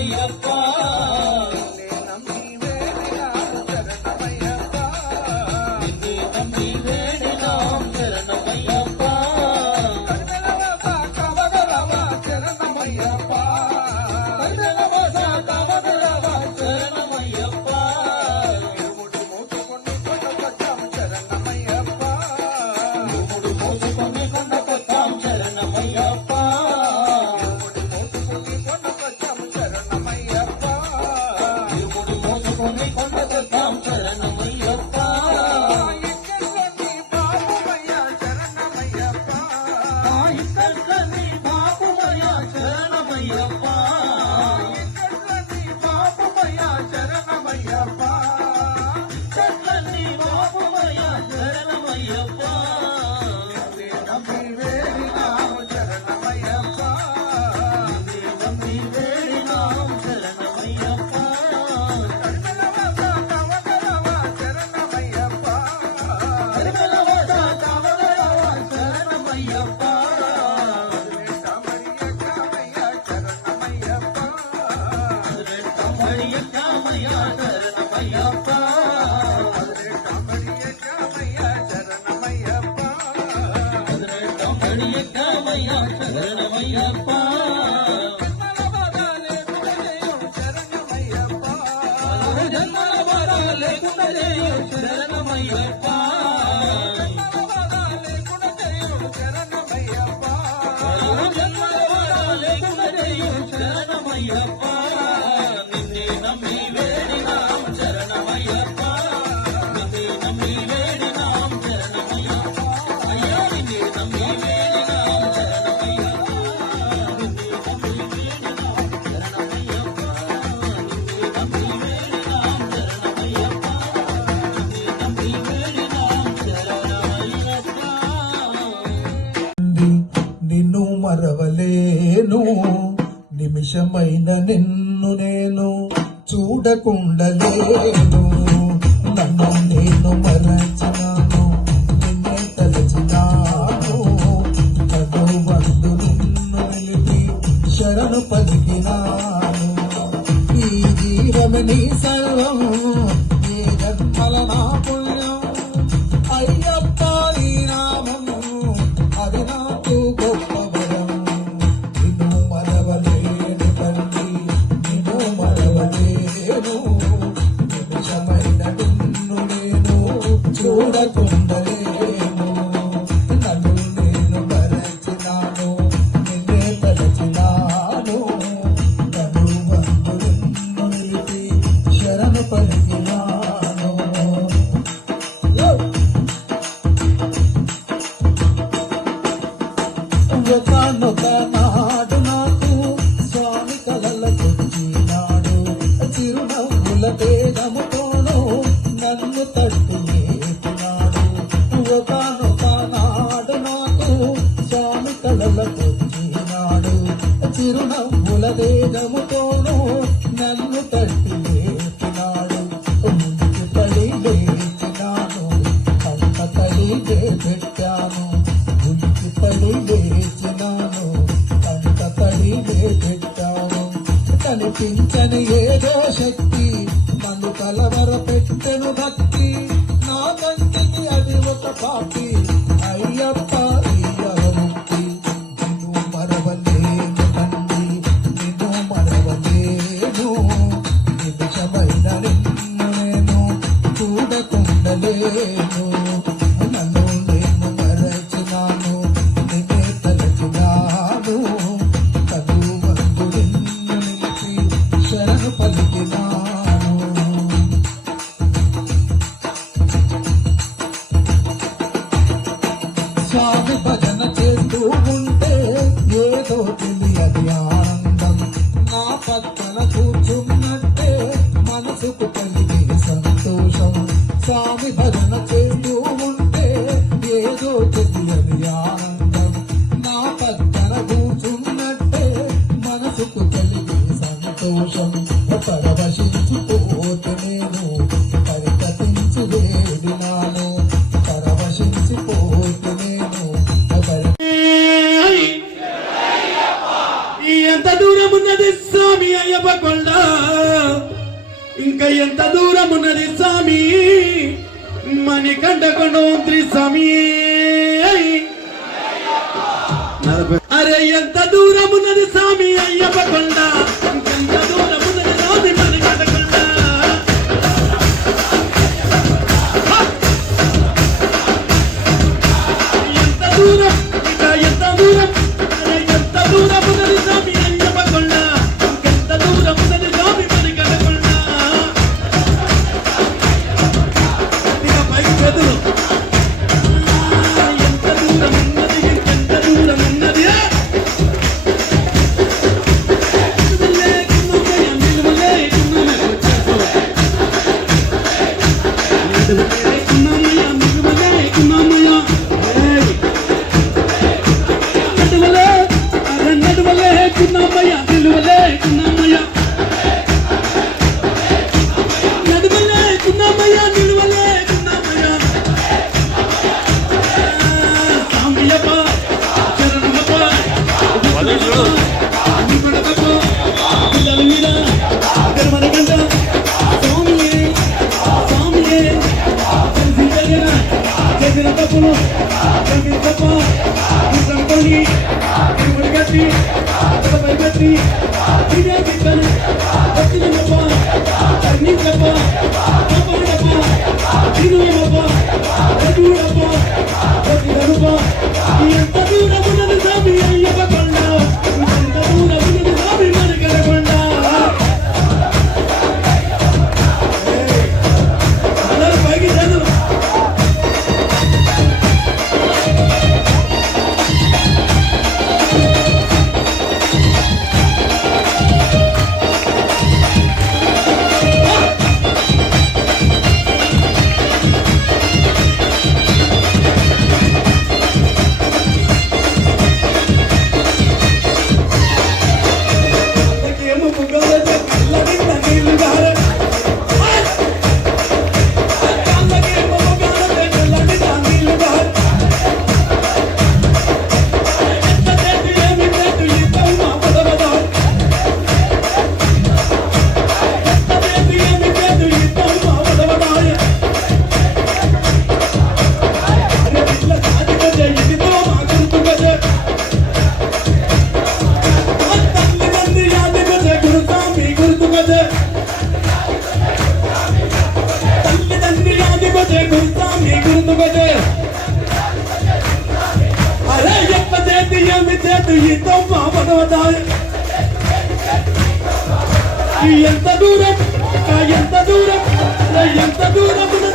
Ayyappa Maria. కుండలేను నన్ను నేను మరచి కోసం పరవశించిపోతు నేను పరితపించి వేడినాను పరవశించిపోతు నేను ఎంత దూరం ఉన్నది స్వామి అయ్యప్ప కొండ ఇంకా ఎంత దూరం ఉన్నది స్వామి మణికంఠ కొండమంత్రి స్వామి అరే ఎంత దూరం ఉన్నది స్వామి? సంపల్లి గట్టి పరిగెత్తి ఇదే యుద్ధం భగవదా ఎంత దూరం ఎంత దూరం ఎంత దూరం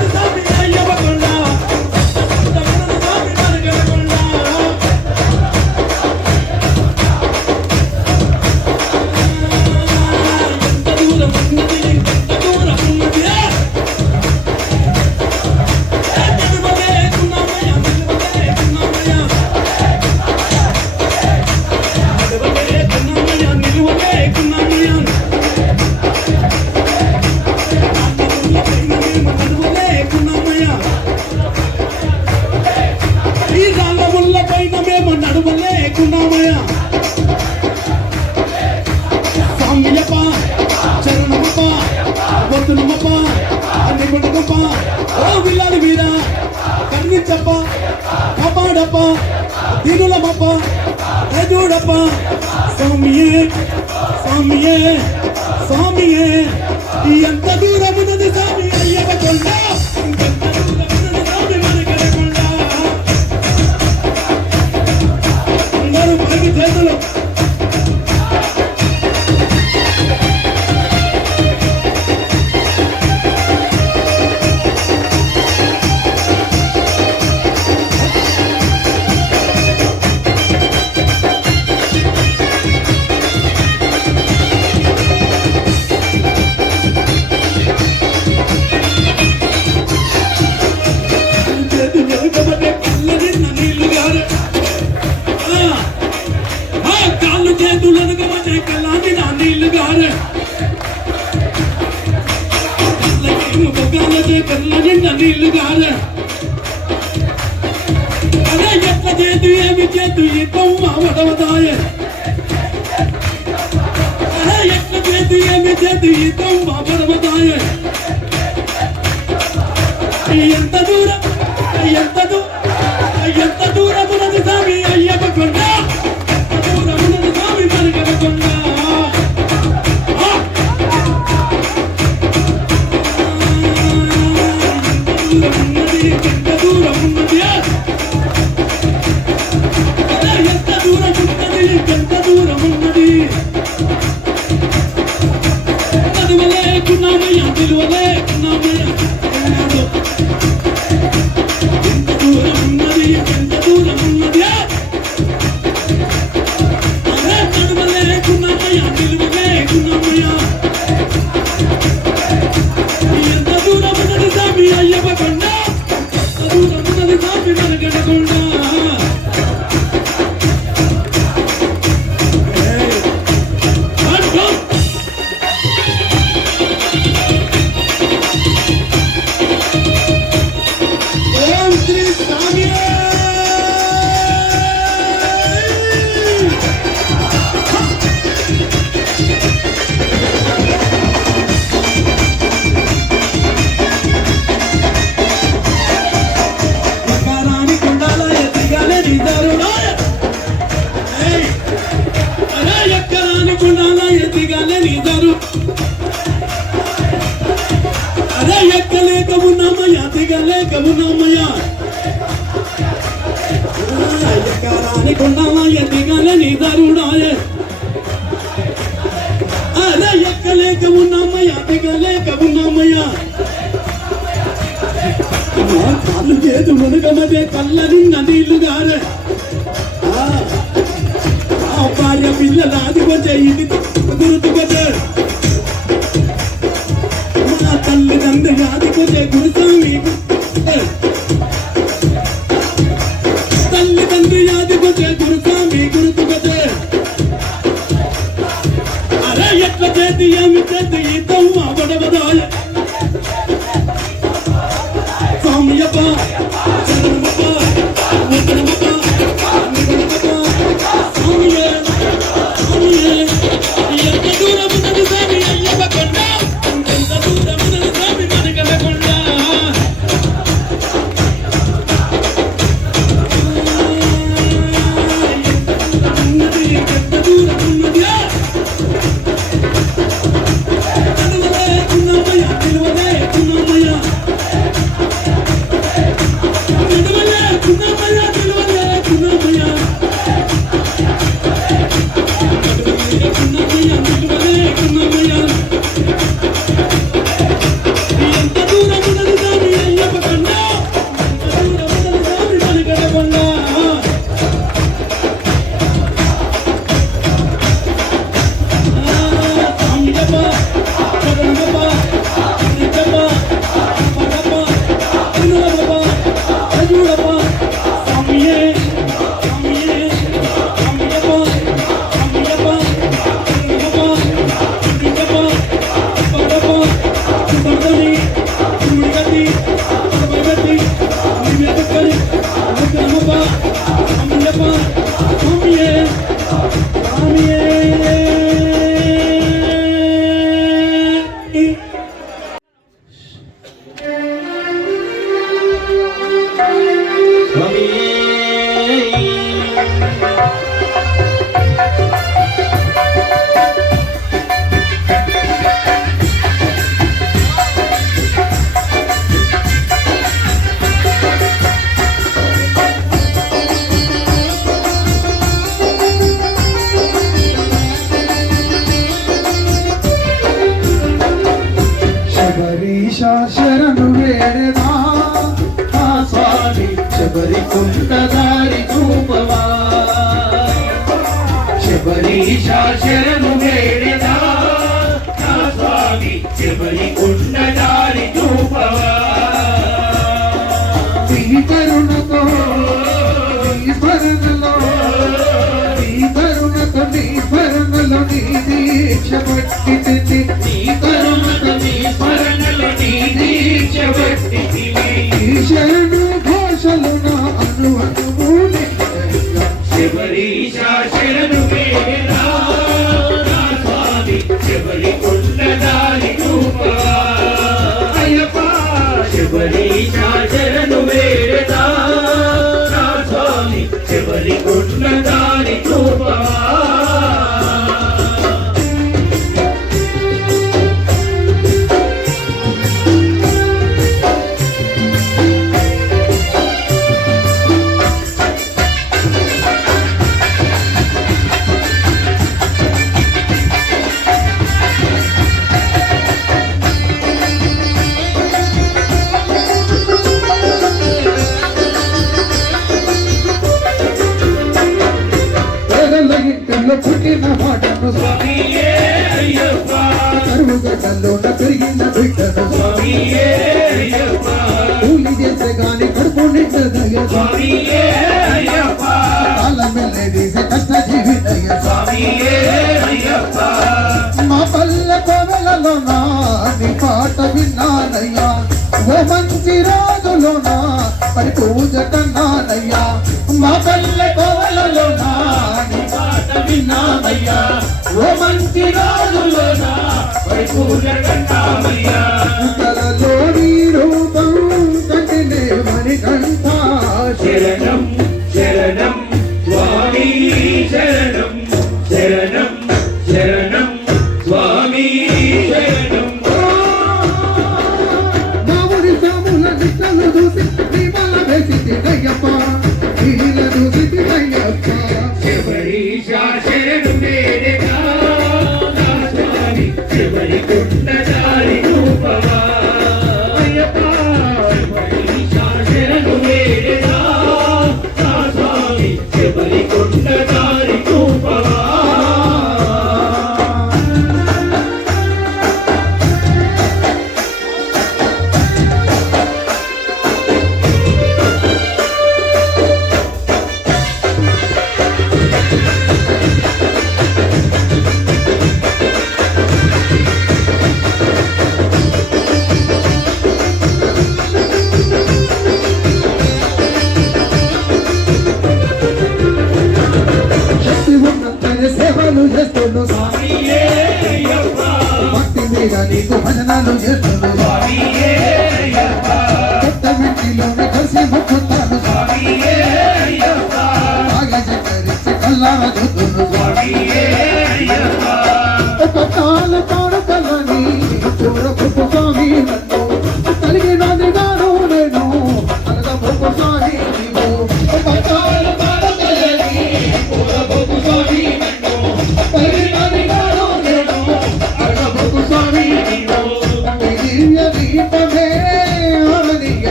దేవుడప్ప దీనులమప్ప దేవుడప్ప స్వామియే స్వామియే స్వామియే. ఎంత దూరం ఉన్నది స్వామి అయ్యప్ప కొండ చేతులు. బ్రహ్మ పరమతాయ ఎంత దూరం ఎంత దూరం ఎంత దూరం ఉన్నది స్వామి అయ్యప్ప కొండ. కాళ్ళు చేతు మునుగమదే కళ్ళని నీళ్ళు గారే. ఆ భార్య పిల్లల ఆదిపదే ఇది గురుతుపదే మా తల్లి తండ్రి ఆదిపదే గురుస్వామి తల్లి తండ్రి ఆదిపదే గురుస్వామి గురుతుపదే అరే ఎట్ల చేతి ఏమి చేతి ఈ తమ్మ గొడవదాయ దీక్ష పట్టి నీ కరుణత నీ పరణలు నీ దీక్ష నెలలో నా నీ పాట విన్నానయ్యా. ఓ మంచి రోజులో నా మరి పూజ కన్నానయ్యా మా పల్లె కోవలలో నా నీ పాట విన్నానయ్యా. ఓ మంచి రోజులో మరి పూజ కన్నామయ్యా తలలోని రూపం కంటే మణికంఠ శరణం శరణం వాణి శరణం.